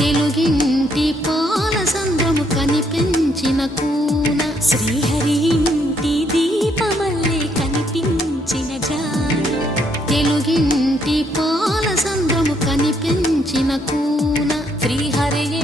తెలుగింటి పాల సంద్రము కనిపించిన కూన. శ్రీహరి ఇంటి దీపమల్లే కనిపించిన జాడ తెలుగింటి పాల సంద్రము కనిపించిన కూన. శ్రీహరి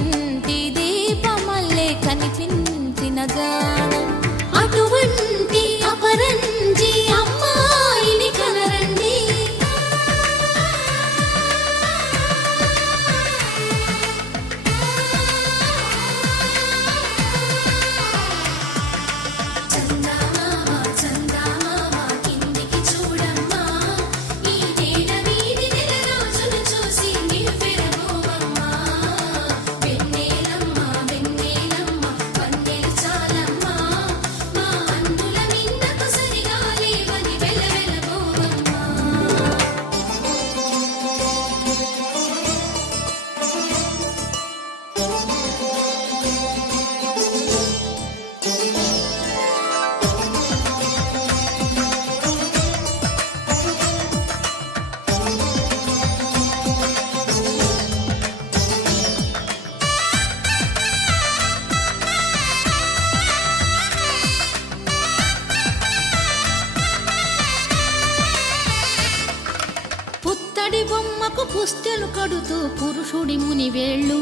పుత్తడి బొమ్మకు పుస్తెలు కడుతూ పురుషుడి ముని వేళ్ళు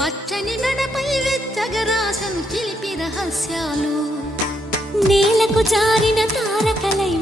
పచ్చని మెడపై వెచ్చగరాసను చిలిపి రహస్యాలు. నేలకు జారిన తారకలై